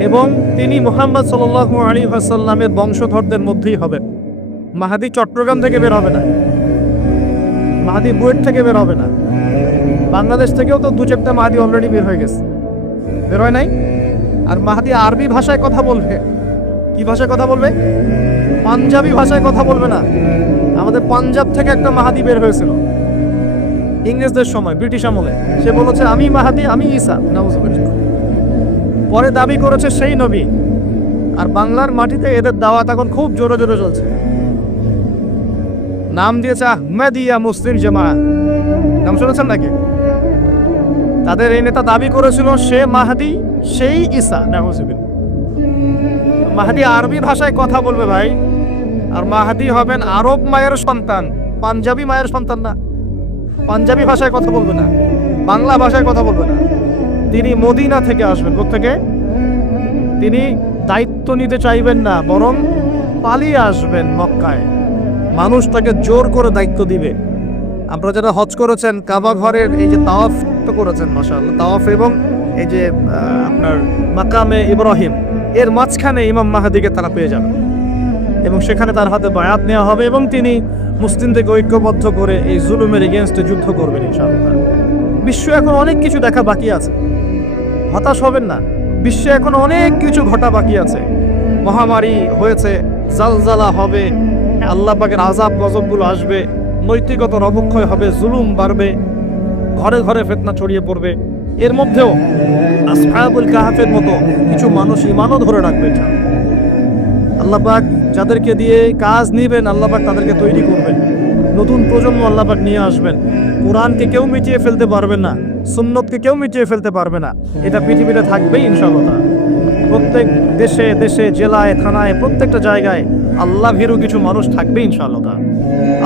এবং তিনি মুহাম্মদ সাল্লাল্লাহু আলী হাসাল্লামের বংশধরদের মধ্যেই হবেন। মাহাদি চট্টগ্রাম থেকে বের হবে না। মাহাদি বুয়েট থেকে বের হবে না। বাংলাদেশ থেকেও তো দু চারটা মাহাদি অলরেডি বের হয়ে গেছে। বের হয় নাই? আর মাহাদি আরবি ভাষায় কথা বলবে। কি ভাষায় কথা বলবে? পাঞ্জাবি ভাষায় কথা বলবে না। আমাদের পাঞ্জাব থেকে একটা মাহাদি বের হয়েছিল। ইংরেজদের সময়, ব্রিটিশ আমলে। সে বলেছে, আমি মাহাদি, আমি ঈসা। নাউজুবিল্লাহ। পরে দাবি করেছে সেই নবী। আর বাংলার মাটিতে এদের দাওয়াত এখন খুব জোরে জোরে চলছে। নাম দিয়েছে আহমেদিয়া মুসলিম জামা নাম শুনেছেন নাকি? তাদের এই নেতা দাবি করেছিল সে মাহাদি, সেই ইসা নাউজুবিল্লাহ মাহাদি আরবি ভাষায় কথা বলবে ভাই। আর মাহাদি হবেন আরব মায়ের সন্তান, পাঞ্জাবি মায়ের সন্তান না। পাঞ্জাবি ভাষায় কথা বলবে না, বাংলা ভাষায় কথা বলবে না। তিনি মদিনা থেকে আসবেন। থেকে তিনি দায়িত্ব নিতে চাইবেন না, বরং পালিয়ে আসবেন মক্কায়। মানুষ তাকে জোর করে দায়িত্ব দিবে। আপনারা যারা হজ করেছেন, কাবা ঘরের এই যে তাওয়াফ তো করেছেন, মাশাআল্লাহ, তাওয়াফ এবং এই যে আপনার মাকামে ইব্রাহিম, এর মাঝখানে ইমাম মাহাদিকে তারা পেয়ে যাবে। এবং সেখানে তার হাতে বায়াত নেওয়া হবে এবং তিনি মুসলিমদেরকে ঐক্যবদ্ধ করে এই জুলুমের এগেনস্টে যুদ্ধ করবেন, ইনশাআল্লাহ। বিশ্ব এখন অনেক কিছু দেখা বাকি আছে। হতাশ হবেন না। বিশ্বে এখন অনেক কিছু ঘটা বাকি আছে। মহামারী হয়েছে, জালজালা হবে আল্লাহ পাকের আজাব গজবগুলো আসবে নৈতিকতার অবক্ষয় হবে, জুলুম বাড়বে, ঘরে ঘরে ফেতনা ছড়িয়ে পড়বে। এর মধ্যেও আসহাবুল কাহাফের মতো কিছু মানুষ ইমানও ধরে রাখবে। আল্লাহ পাক যাদেরকে দিয়ে কাজ নিবেন আল্লাহ পাক তাদেরকে তৈরি করবেন। নতুন প্রজন্ম আল্লাহ পাক নিয়ে আসবেন। কোরআনকে কেউ মিটিয়ে ফেলতে পারবে না, সুন্নতকে কেউ মিটিয়ে ফেলতে পারবে না। এটা পৃথিবীতে থাকবেই ইনশাআল্লাহ প্রত্যেক দেশে দেশে, জেলায়, থানায়, প্রত্যেকটা জায়গায় আল্লাহ ভীরু কিছু মানুষ থাকবে ইনশাআল্লাহ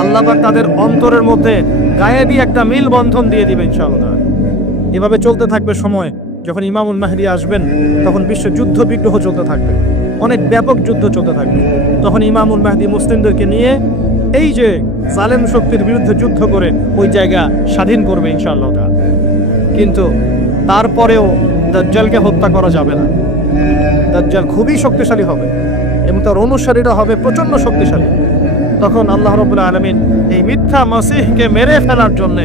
আল্লাহ পাক তাদের অন্তরের মধ্যে গায়েবী একটা মিল বন্ধন দিয়ে দিবে ইনশাআল্লাহ এভাবে চলতে থাকবে সময়, যখন ইমামুল মাহদি আসবেন, তখন বিশ্ব যুদ্ধ বিগ্রহ চলতে থাকবে। অনেক ব্যাপক যুদ্ধ চলতে থাকবে। তখন ইমামুল মাহদি মুসলিমদেরকে নিয়ে এই যে জালেম শক্তির বিরুদ্ধে যুদ্ধ করে ওই জায়গা স্বাধীন করবে ইনশাআল্লাহ। কিন্তু তারপরেও দাজ্জালকে হত্যা করা যাবে না। দাজ্জাল খুবই শক্তিশালী হবে এবং তার অনুসারীরা হবে প্রচণ্ড শক্তিশালী। তখন আল্লাহ রবুল্লা আলমিন এই মিথ্যা মাসিহকে মেরে ফেলার জন্য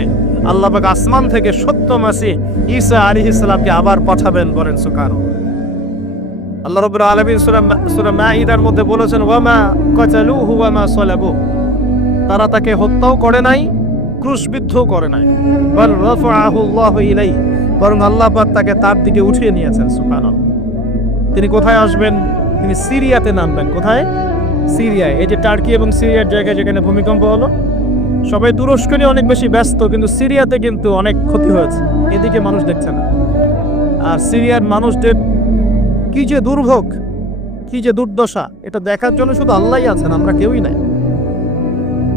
আল্লাহ আসমান থেকে সত্য মাসিহ ঈসা আলী ইসলামকে আবার পাঠাবেন বলেন সুকারো আল্লাহ রবুল্লা আলমিন সুরা সুরা মাঈদার মধ্যে বলেছেন ওয়ামা কচালুহু ওয়ামা সলাবু। তারা তাকে হত্যাও করে নাই, ক্রুশবিদ্ধও করে নাই। ইলাই বরং আল্লাহ তাকে তার দিকে উঠিয়ে নিয়েছেন, সুবহানাল্লাহ। তিনি কোথায় আসবেন? তিনি সিরিয়াতে নামবেন। কোথায়? সিরিয়ায়। এই যে টার্কি এবং সিরিয়ার জায়গায় যেখানে ভূমিকম্প হলো, সবাই তুরস্ক নিয়ে অনেক বেশি ব্যস্ত, কিন্তু সিরিয়াতে কিন্তু অনেক ক্ষতি হয়েছে। এদিকে মানুষ দেখছে না। আর সিরিয়ার মানুষদের কি যে দুর্ভোগ, কি যে দুর্দশা, এটা দেখার জন্য শুধু আল্লাহই আছেন, আমরা কেউই নাই।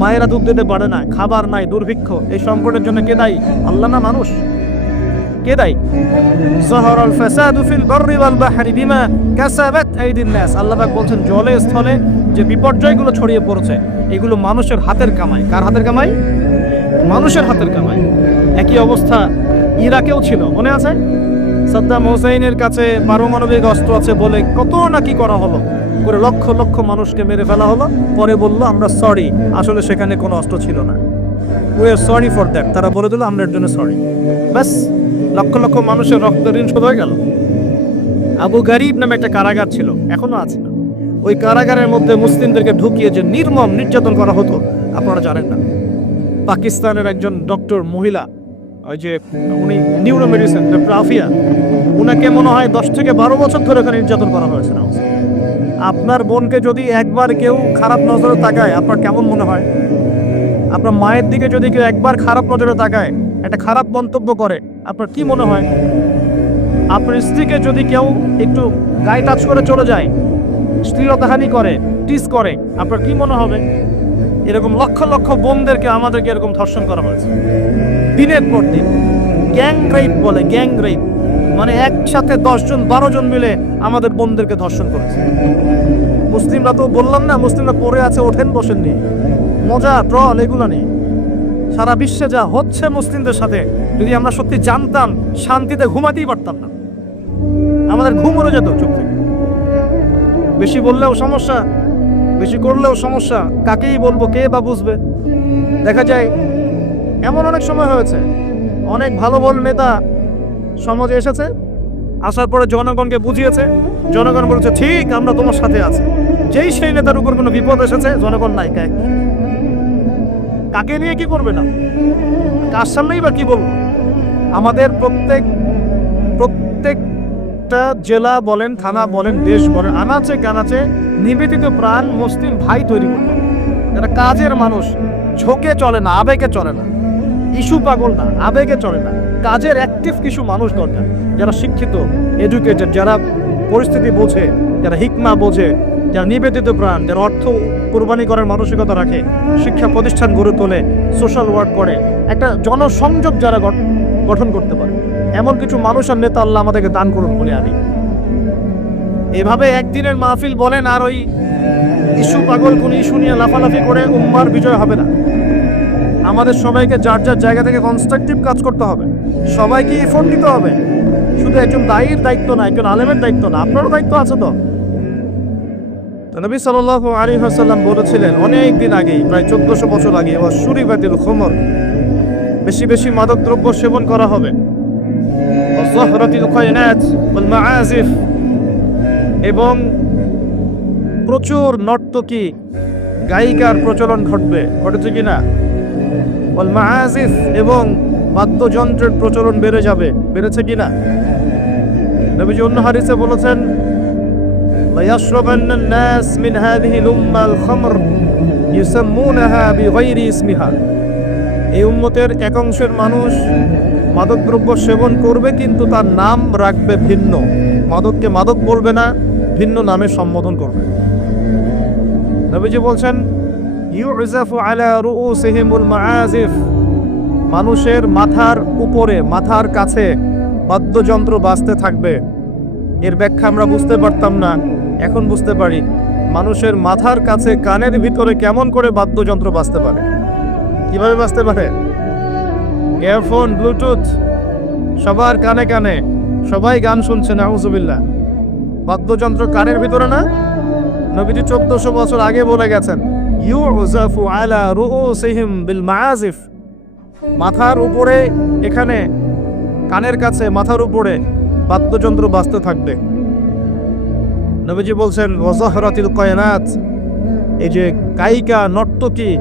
মায়েরা দুধ দিতে পারে না, খাবার নাই, দুর্ভিক্ষ। এই সংকটের জন্য কে দায়ী? আল্লাহ না মানুষ? কে দায়ী? জহরল ফাসাদু ফিল বাররি ওয়াল বাহরি বিমা আল্লাহ বলছেন, জলে স্থলে যে বিপর্যয়গুলো ছড়িয়ে পড়েছে, এগুলো মানুষের হাতের কামাই। কার হাতের কামাই? মানুষের হাতের কামাই। একই অবস্থা ইরাকেও ছিল, মনে আছে? সাদ্দাম হোসাইনের কাছে পারমাণবিক অস্ত্র আছে বলে কত নাকি করা হলো? করে লক্ষ লক্ষ মানুষকে মেরে ফেলা হলো। পরে বলল, আমরা সরি আসলে সেখানে কোনো অস্ত্র ছিল না। We are sorry for that তারা বলে দিল, আমরা জন্য সরি ব্যাস, লক্ষ লক্ষ মানুষের রক্ত ঋণ শোধ হয়ে গেল। আবু গরিব নামে একটা কারাগার ছিল, এখনও আছে। না ওই কারাগারের মধ্যে মুসলিমদেরকে ঢুকিয়ে যে নির্মম নির্যাতন করা হতো, আপনারা জানেন না। পাকিস্তানের একজন ডক্টর মহিলা, ওই যে উনি নিউরো মেডিসিন ডক্টর আফিয়া উনাকে মনে হয় দশ থেকে বারো বছর ধরে ওখানে নির্যাতন করা হয়েছে। না আপনার বোনকে যদি একবার কেউ খারাপ নজরে তাকায়, আপনার কেমন মনে হয়? আপনার মায়ের দিকে যদি কেউ একবার খারাপ নজরে তাকায়, একটা খারাপ মন্তব্য করে, আপনার কি মনে হয়? আপনার স্ত্রীকে যদি কেউ একটু গায়ে টাচ করে চলে যায় শ্লীলতাহানি করে টিস করে, আপনার কি মনে হবে? এরকম লক্ষ লক্ষ বোনদেরকে আমাদেরকে এরকম ধর্ষণ করা হয়েছে। দিনের পর দিন গ্যাং রেপ বলে গ্যাং রেপ মানে একসাথে দশজন বারো জন মিলে আমাদের বোনদেরকে ধর্ষণ করেছে। মুসলিমরা তো বললাম না, মুসলিমরা পড়ে আছে, ওঠেন, বসেননি। মজা, ট্রল, এগুলো নেই। সারা বিশ্বে যা হচ্ছে মুসলিমদের সাথে, যদি আমরা সত্যি জানতাম, শান্তিতে ঘুমাতেই পারতাম না। আমাদের ঘুম উড়ে যেত চোখ থেকে। বেশি বললেও সমস্যা, বেশি করলেও সমস্যা, কাকেই বলব, কে বা বুঝবে? দেখা যায়, এমন অনেক সময় হয়েছে, অনেক ভালো ভালো নেতা সমাজে এসেছে, আসার পরে জনগণকে বুঝিয়েছে। জনগণ বলেছে, ঠিক, আমরা তোমার সাথে আছি। যেই সেই নেতার উপর কোনো বিপদ এসেছে, জনগণ নাই কায়। কাকে নিয়ে কি করবে না? কার সামনেই বা কি বলব? আমাদের প্রত্যেক, প্রত্যেকটা জেলা বলেন, থানা বলেন, দেশ বলেন, আনাচে কানাচে নিবেদিত প্রাণ মুসলিম ভাই তৈরি করতে। যারা কাজের মানুষ ঝোঁকে চলে না, আবেগে চলে না। ইস্যু পাগল না, আবেগে চলে না। কাজের অ্যাক্টিভ কিছু মানুষ দরকার, যারা শিক্ষিত এডুকেটেড যারা পরিস্থিতি বোঝে, যারা হিকমা বোঝে, যারা নিবেদিত প্রাণ, যারা অর্থ কোরবানি করার মানসিকতা রাখে, শিক্ষা প্রতিষ্ঠান গড়ে তোলে সোশ্যাল ওয়ার্ক করে, একটা জনসংযোগ যারা গঠ- গঠন করতে পারে। এমন কিছু মানুষ আর নেতা আল্লাহ আমাদেরকে দান করুন বলে আমি। এভাবে একদিনের মাহফিল বলেন আর ওই ইস্যু পাগল কোন ইস্যু নিয়ে লাফালাফি করে উম্মার বিজয় হবে না। আমাদের সবাইকে যার যার জায়গা থেকে কনস্ট্রাকটিভ কাজ করতে হবে। সবাইকে এফোর্ট দিতে হবে। শুধু একজন দায়ীর দায়িত্ব না, একজন আলেমের দায়িত্ব না, আপনারও দায়িত্ব আছে তো। নবী সাল্লাল্লাহু আলাইহি ওয়াসাল্লাম বলেছিলেন, অনেক দিন আগেই প্রায় চোদ্দশো বছর আগে, ওয়া সুরিবাতিল খোমর, বেশি বেশি মাদক দ্রব্য সেবন করা হবে। এবং প্রচুর নর্তকী, গায়িকার প্রচলন ঘটবে, ঘটেছে কিনা? এবং বাদ্যযন্ত্রের প্রচলন বেড়ে যাবে বেড়েছে কিনা নবীজি অন্য হাদিসে বলেছেন ليشربن الناس من هذه الأمة الخمر يسمونها بغير اسمها এই উম্মতের এক অংশের মানুষ মাদকদ্রব্য সেবন করবে কিন্তু তার নাম রাখবে ভিন্ন মাদককে মাদক বলবে না ভিন্ন নামে সম্বোধন করবে নবীজি বলছেন ইউজাফু আলা রুউসিহিমুল মাআজিফ মানুষের মাথার উপরে, মাথার কাছে বাদ্যযন্ত্র বাজতে থাকবে। এর ব্যাখ্যা আমরা বুঝতে পারতাম না, এখন বুঝতে পারি মানুষের মাথার কাছে কানের ভিতরে কেমন করে বাদ্যযন্ত্র বাজতে পারে। কীভাবে বাজতে পারে? ইয়ারফোন ব্লুটুথ সবার কানে কানে, সবাই গান শুনছে, নাউজুবিল্লাহ। বাদ্যযন্ত্র কানের ভিতরে না? নবীজি চোদ্দশো বছর আগে বলে গেছেন, ইউজাফু আলা রুউসিহিম বিল মাআজিফ। মাথার উপরে এখানে কানের কাছে মাথার উপরে বাদ্যযন্ত্র বাজতে থাকবে। নবীজি বলছেন, ওয়াজাহরাতিল কয়নাত এই যে গায়িকা নর্তকী,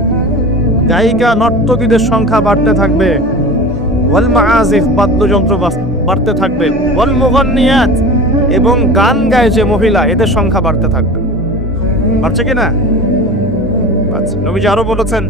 গায়িকা নর্তকীদের সংখ্যা বাড়তে থাকবে। ওয়াল মাআজিফ বাদ্যযন্ত্র বাড়তে থাকবে। ওয়াল এবং গান গায় যে মহিলা, এদের সংখ্যা বাড়তে থাকবে। বাড়ছে কি না? নবীজি আরও বলেছেন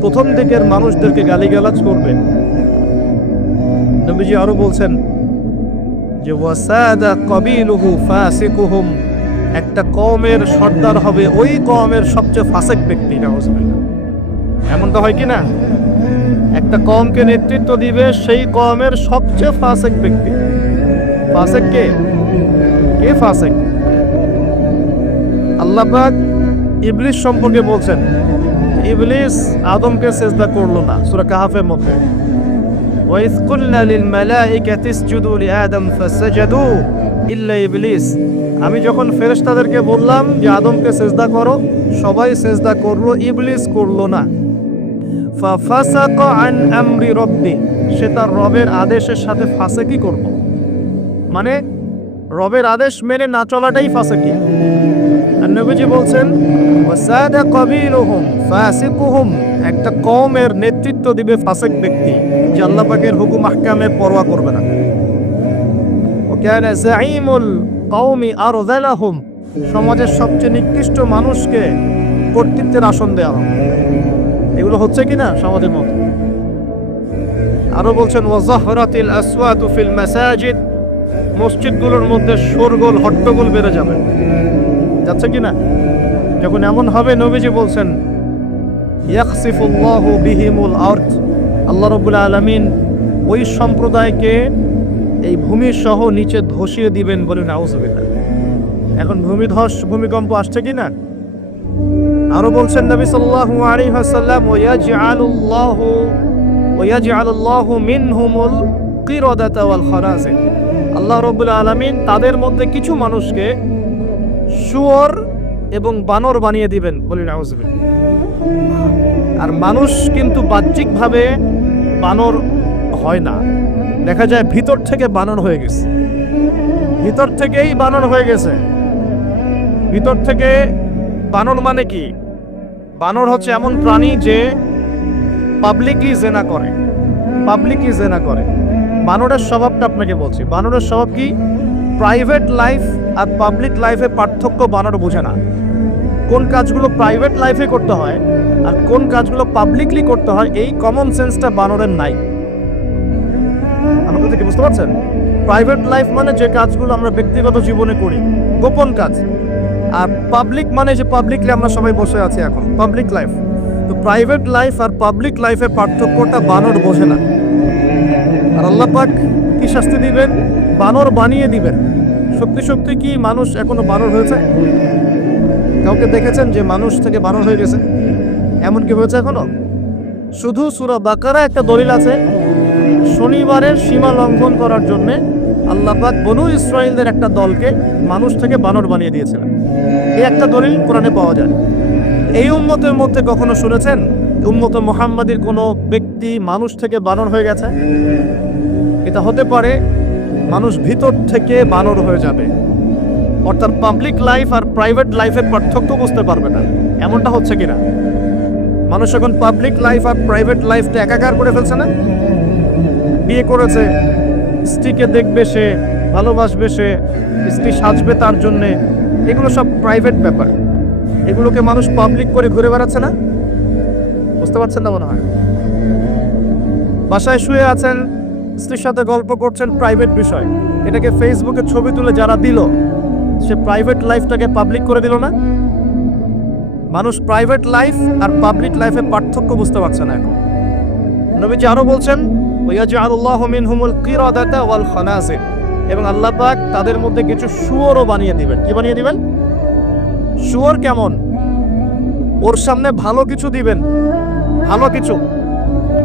প্রথম দিকের মানুষদেরকে গালিগালাজ করবে। নবীজি আরও বলছেন, যে ওয়াসাদা কবিলুহু ফাসিকুহুম, একটা কওমের সর্দার হবে ওই কওমের সবচেয়ে ফাসেক ব্যক্তি, নাউজুবিল্লাহ। এমনটা হয় কি না একটা কমকে নেতৃত্ব দিবে সেই কমের সবচেয়ে ফাসেক ব্যক্তি। ফাসেক কে? কে ফাসেক? আল্লাহ পাক ইবলিস সম্পর্কে বলছেন ইবলিস আদমকে সেজদা করলো না সূরা কাহাফের মধ্যে وإذ قلنا للملائكة اسجدوا لآدم فسجدوا إلا إبليس আমি যখন ফেরেশতাদেরকে বললাম যে আদমকে সেজদা করো সবাই সেজদা করলো ইবলিস করলো না ফাফাসাকা আন আমরি রব্বি সে তার রবের আদেশের সাথে ফাঁসে কি করব মানে রবের আদেশ মেনে না চলাটাই ফাঁসে কি আর নবীজি বলছেন, ওয়াসাদা কবিলুহুম, ফাসিকুহুম একটা কওমের নেতৃত্ব দিবে ফাসিক ব্যক্তি, যে আল্লাহ পাকের হুকুম আহকামের পরোয়া করবে না। ওকানা জাইমুল কওমি আরযালাহুম সমাজের সবচেয়ে নিকৃষ্ট মানুষকে কর্তৃত্বের আসন দেওয়া হবে এগুলো হচ্ছে কি না সমাজের মধ্যে আরও বলছেন, ওয়াজাহরাতিল আসওয়াতু ফিল মাসাজিদ মসজিদগুলোর মধ্যে শোরগোল, হট্টগোল বেড়ে যাবে। যাচ্ছে কি না যখন এমন হবে, নবীজি বলছেন ইয়াকসিফুল্লাহু বিহিমুল আরদ। আল্লাহ রাব্বুল আলামিন ওই সম্প্রদায়কে এই ভূমি সহ নিচে ধসিয়ে দিবেন বলে নাউজুবিল্লাহ। এখন ভূমিধস, ভূমিকম্প আসছে কি না আরও বলছেন নবী সাল্লাল্লাহু আলাইহি ওয়াসাল্লাম, ওয়াজআলুল্লাহু ওয়াজআলুল্লাহু মিনহুমুল কিরাদাতা ওয়াল খারাজিন আল্লাহ রাব্বুল আলামিন তাদের মধ্যে কিছু মানুষকে শুয়োর এবং বানর বানিয়ে দিবেন, বলি নাউজুবিল্লাহ আর মানুষ কিন্তু বাহ্যিকভাবে বানর হয় না। দেখা যায় ভিতর থেকে বানর হয়ে গেছে। ভিতর থেকেই বানর হয়ে গেছে। ভিতর থেকে বানর মানে কি? বানর হচ্ছে এমন প্রাণী যে পাবলিকই জেনা করে। পাবলিকই জেনা করে। বানরের স্বভাবটা আপনাকে বলছি। বানরের স্বভাব কি? প্রাইভেট লাইফ আর পাবলিক লাইফে পার্থক্য বানর বোঝে না। কোন কাজগুলো প্রাইভেট লাইফে করতে হয় আর কোন কাজগুলো পাবলিকলি করতে হয়, এই কমন সেন্সটা বানরের নাই। আমাকে কি বুঝতে পারছেন? প্রাইভেট লাইফ মানে যে কাজগুলো আমরা ব্যক্তিগত জীবনে করি, গোপন কাজ। আর পাবলিক মানে যে পাবলিকলি আমরা সবাই বসে আছি এখন পাবলিক লাইফ তো প্রাইভেট লাইফ আর পাবলিক লাইফের পার্থক্যটা বানর বোঝে না। আর আল্লাহ পাক কি শাস্তি দিবেন? বানর বানিয়ে দিবেন। সত্যি সত্যি কি মানুষ এখনও বানর হয়েছে? কাউকে দেখেছেন যে মানুষ থেকে বানর হয়ে গেছে? এমন কি হয়েছে এখনও? শুধু সুরা বাকারা একটা দলিল আছে, শনিবারের সীমা লঙ্ঘন করার জন্য আল্লাহ পাক বনু ইসরায়েলদের একটা দলকে মানুষ থেকে বানর বানিয়ে দিয়েছিলেন। এই একটা দলিল কোরআনে পাওয়া যায়। এই উম্মতের মধ্যে কখনো শুনেছেন, উম্মত মোহাম্মদের কোনো ব্যক্তি মানুষ থেকে বানর হয়ে গেছে? এটা হতে পারে মানুষ ভিতর থেকে বানর হয়ে যাবে। অর্থাৎ পাবলিক লাইফ আর প্রাইভেট লাইফের পার্থক্য বুঝতে পারবে না। এমনটা হচ্ছে কিনা? মানুষ এখন পাবলিক লাইফ আর প্রাইভেট লাইফটা একাকার করে ফেলছে না? বিয়ে করেছে, স্ত্রীকে দেখবে সে, ভালোবাসবে সে, স্ত্রী সাজবে তার জন্যে, এগুলো সব প্রাইভেট ব্যাপার। এগুলোকে মানুষ পাবলিক করে ঘুরে বেড়াচ্ছে না? বুঝতে পারছেন না মনে হয়? বাসায় শুয়ে আছেন স্ত্রীর সাথে গল্প করছেন প্রাইভেট বিষয়। এটাকে ফেসবুকে ছবি তুলে যারা দিল, সে প্রাইভেট লাইফটাকে পাবলিক করে দিল না? মানুষ প্রাইভেট লাইফ আর পাবলিক লাইফের পার্থক্য বুঝতে পারছে না এখন। নবীজি আরও বলছেন এবং আল্লাহ পাক তাদের মধ্যে কিছু শুয়োরও বানিয়ে দিবেন। কি বানিয়ে দিবেন? শুয়োর কেমন? ওর সামনে ভালো কিছু দিবেন। ভালো কিছু।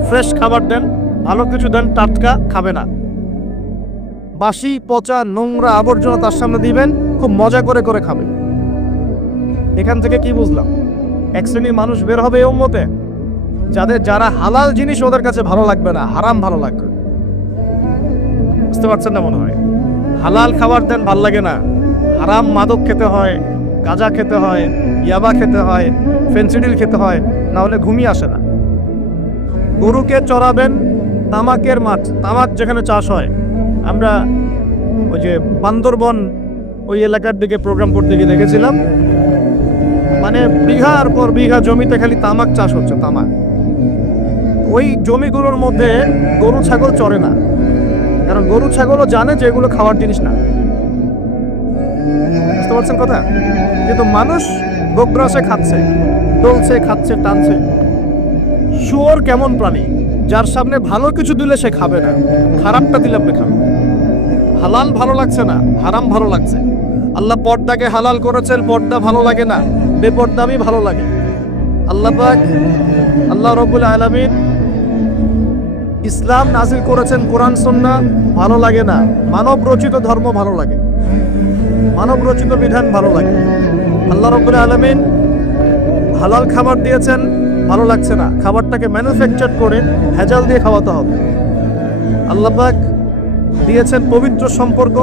ফ্রেশ খাবার দেন। ভালো কিছু দেন, টাটকা খাবে না। বাসি, পচা, নোংরা আবর্জনা তার সামনে দিবেন, খুব মজা করে করে খাবে এখান থেকে কি বুঝলাম? এক শ্রেণির মানুষ বের হবে এই মতে যাদের যারা হালাল জিনিস ওদের কাছে ভালো লাগবে না, হারাম ভালো লাগবে। বুঝতে পারছেন না মনে হয়? হালাল খাবার দেন, ভালো লাগে না। হারাম মাদক খেতে হয়, গাঁজা খেতে হয়, ইয়াবা খেতে হয়, ফেন্সিডিল খেতে হয়, না হলে ঘুমিয়ে আসে না। গরুকে চড়াবেন তামাকের মাঠ, তামাক যেখানে চাষ হয়, আমরা ওই যে বান্দরবন ওই এলাকার দিকে প্রোগ্রাম করতে গিয়ে দেখেছিলাম। মানে বিঘার পর বিঘা জমিতে খালি তামাক চাষ হচ্ছে, তামাক। ওই জমিগুলোর মধ্যে গরু, ছাগল চড়ে না। কারণ গরু, ছাগলও জানে যে এগুলো খাওয়ার জিনিস না। বুঝতে পারছেন কথা? কিন্তু মানুষ গোগ্রাসে খাচ্ছে, ডলছে, খাচ্ছে, টানছে। শুয়োর কেমন প্রাণী? যার সামনে ভালো কিছু দিলে সে খাবে না। খারাপটা দিলে আপনি খাবে হালাল ভালো লাগছে না, হারাম ভালো লাগছে। আল্লাহ পর্দাকে হালাল করেছেন, পর্দা ভালো লাগে না, বেপর্দামি ভালো লাগে। আল্লাহ আল্লাহ রব্বুল আলামিন ইসলাম নাজিল করেছেন কোরআন, সন্না ভালো লাগে না। মানব রচিত ধর্ম ভালো লাগে। মানব রচিত বিধান ভালো লাগে। আল্লাহ রব্বুল আলামিন হালাল খাবার দিয়েছেন ভালো লাগছে না। খাবারটাকে ম্যানুফ্যাকচার করে ভেজাল দিয়ে খাওয়াতে হবে। আল্লাপাক দিয়েছেন পবিত্র সম্পর্ক।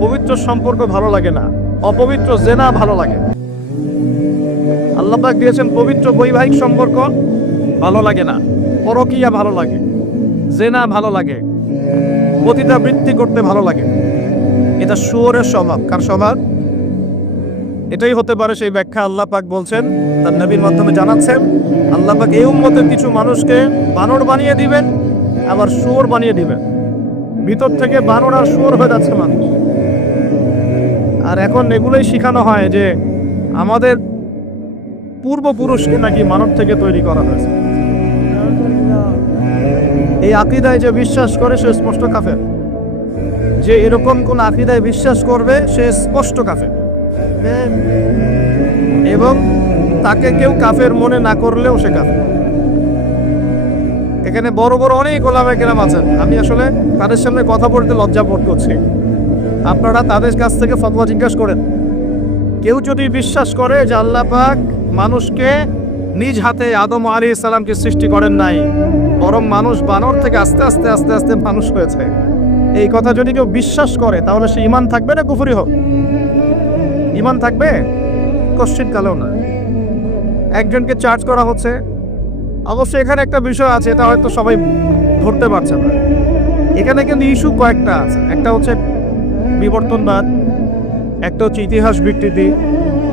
পবিত্র সম্পর্ক ভালো লাগে না। অপবিত্র জেনা ভালো লাগে। আল্লাহ পাক দিয়েছেন পবিত্র বৈবাহিক সম্পর্ক ভালো লাগে না। পরকিয়া ভালো লাগে। জেনা ভালো লাগে। পতিতা বৃত্তি করতে ভালো লাগে। এটা শুয়োরের স্বভাব। কার স্বভাব? এটাই হতে পারে সেই ব্যাখ্যা আল্লাহ পাক বলছেন। তার নবীর মাধ্যমে জানাচ্ছেন, আল্লাহ পাক এই উম্মতের কিছু মানুষকে বানর বানিয়ে দিবেন, আবার শুয়োর বানিয়ে দিবেন। ভিতর থেকে বানর আর শুয়োর হয়ে যাচ্ছে মানুষ। আর এখন এগুলোই শেখানো হয় যে আমাদের পূর্বপুরুষকে নাকি মানব থেকে তৈরি করা হয়েছে। এই আকিদায় যে বিশ্বাস করে, সে স্পষ্ট কাফের। যে এরকম কোন আকিদায় বিশ্বাস করবে, সে স্পষ্ট কাফের। এবং তাকে কেউ কাফের মনে না করলেও সে কাফের। এখানে বড় বড় অনেক ওলামে কেরাম আছেন। আমি আসলে তাদের সামনে কথা বলতে লজ্জা বোধ করছি। আপনারা তাদের কাছ থেকে ফতোয়া জিজ্ঞাসা করেন। কেউ যদি বিশ্বাস করে যে আল্লাহ পাক মানুষকে নিজ হাতে আদম আলী ইসলামকে সৃষ্টি করেন নাই, বরং মানুষ বানর থেকে আস্তে আস্তে আস্তে আস্তে মানুষ হয়েছে। এই কথা যদি কেউ বিশ্বাস করে, তাহলে সে ইমান থাকবে না কুফুরি হোক? ইমান থাকবে? কশ্চিত কালেও না। একজনকে চার্জ করা হচ্ছে। অবশ্যই এখানে একটা বিষয় আছে, এটা হয়তো সবাই ধরতে পারছে না। এখানে কিন্তু ইস্যু কয়েকটা আছে। একটা হচ্ছে বিবর্তনবাদ, একটা হচ্ছে ইতিহাস বিকৃতি,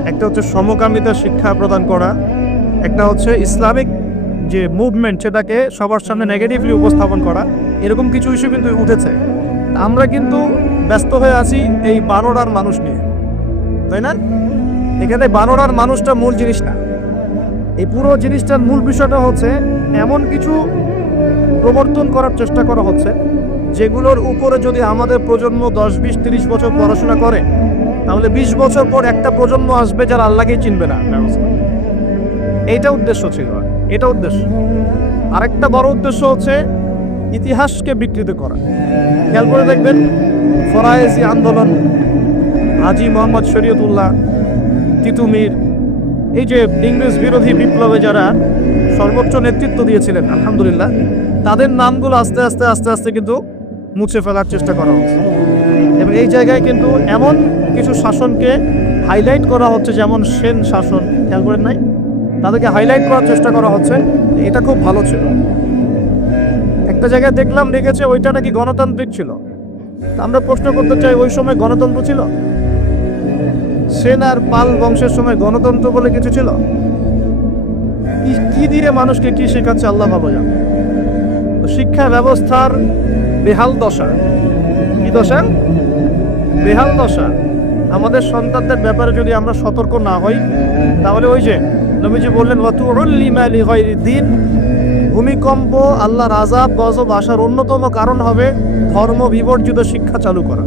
একটা হচ্ছে সমকামিতা শিক্ষা প্রদান করা, একটা হচ্ছে ইসলামিক যে মুভমেন্ট সেটাকে সবার সামনে নেগেটিভলি উপস্থাপন করা, এরকম কিছু ইস্যু কিন্তু উঠেছে। আমরা কিন্তু ব্যস্ত হয়ে আছি এই বারোটার মানুষ নিয়ে। তাই না? এখানে বারোটার মানুষটা মূল জিনিস না এই পুরো জিনিসটার মূল বিষয়টা হচ্ছে, এমন কিছু প্রবর্তন করার চেষ্টা করা হচ্ছে, যেগুলোর উপরে যদি আমাদের প্রজন্ম দশ, বিশ, তিরিশ বছর পড়াশোনা করে, তাহলে বিশ বছর পর একটা প্রজন্ম আসবে যারা আল্লাহকেই চিনবে না। এইটা উদ্দেশ্য ছিল। এটা উদ্দেশ্য। আরেকটা বড় উদ্দেশ্য হচ্ছে ইতিহাসকে বিকৃত করা। খেয়াল করে দেখবেন, ফরায়েজি আন্দোলন হাজি মোহাম্মদ শরীয়তুল্লাহ তিতুমির এই যে ইংরেজ বিরোধী বিপ্লবে যারা সর্বোচ্চ নেতৃত্ব দিয়েছিলেন, আলহামদুলিল্লাহ, তাদের নামগুলো আস্তে আস্তে আস্তে আস্তে কিন্তু মুছে ফেলার চেষ্টা করা হচ্ছে। এবং এই জায়গায় কিন্তু এমন কিছু শাসনকে হাইলাইট করা হচ্ছে, যেমন সেন শাসন, খেয়াল করেন নাই? তাদেরকে হাইলাইট করার চেষ্টা করা হচ্ছে, এটা খুব ভালো ছিল। একটা জায়গায় দেখলাম, দেখেছে ওইটা নাকি গণতান্ত্রিক ছিল। আমরা প্রশ্ন করতে চাই, ওই সময় গণতন্ত্র ছিল? সেন আর পাল বংশের সময় গণতন্ত্র বলে কিছু ছিল? কি দিয়ে মানুষকে কি শেখাচ্ছে আল্লাহ ভালো জানে। শিক্ষা ব্যবস্থার বেহাল দশা। কি দশা? বেহাল দশা। আমাদের সন্তানদের ব্যাপারে যদি আমরা সতর্ক না হই, তাহলে ওই যে নবীজি বললেন দিন ভূমিকম্প, আল্লাহর আজাব গজব আসার অন্যতম কারণ হবে ধর্ম বিবর্জিত শিক্ষা চালু করা।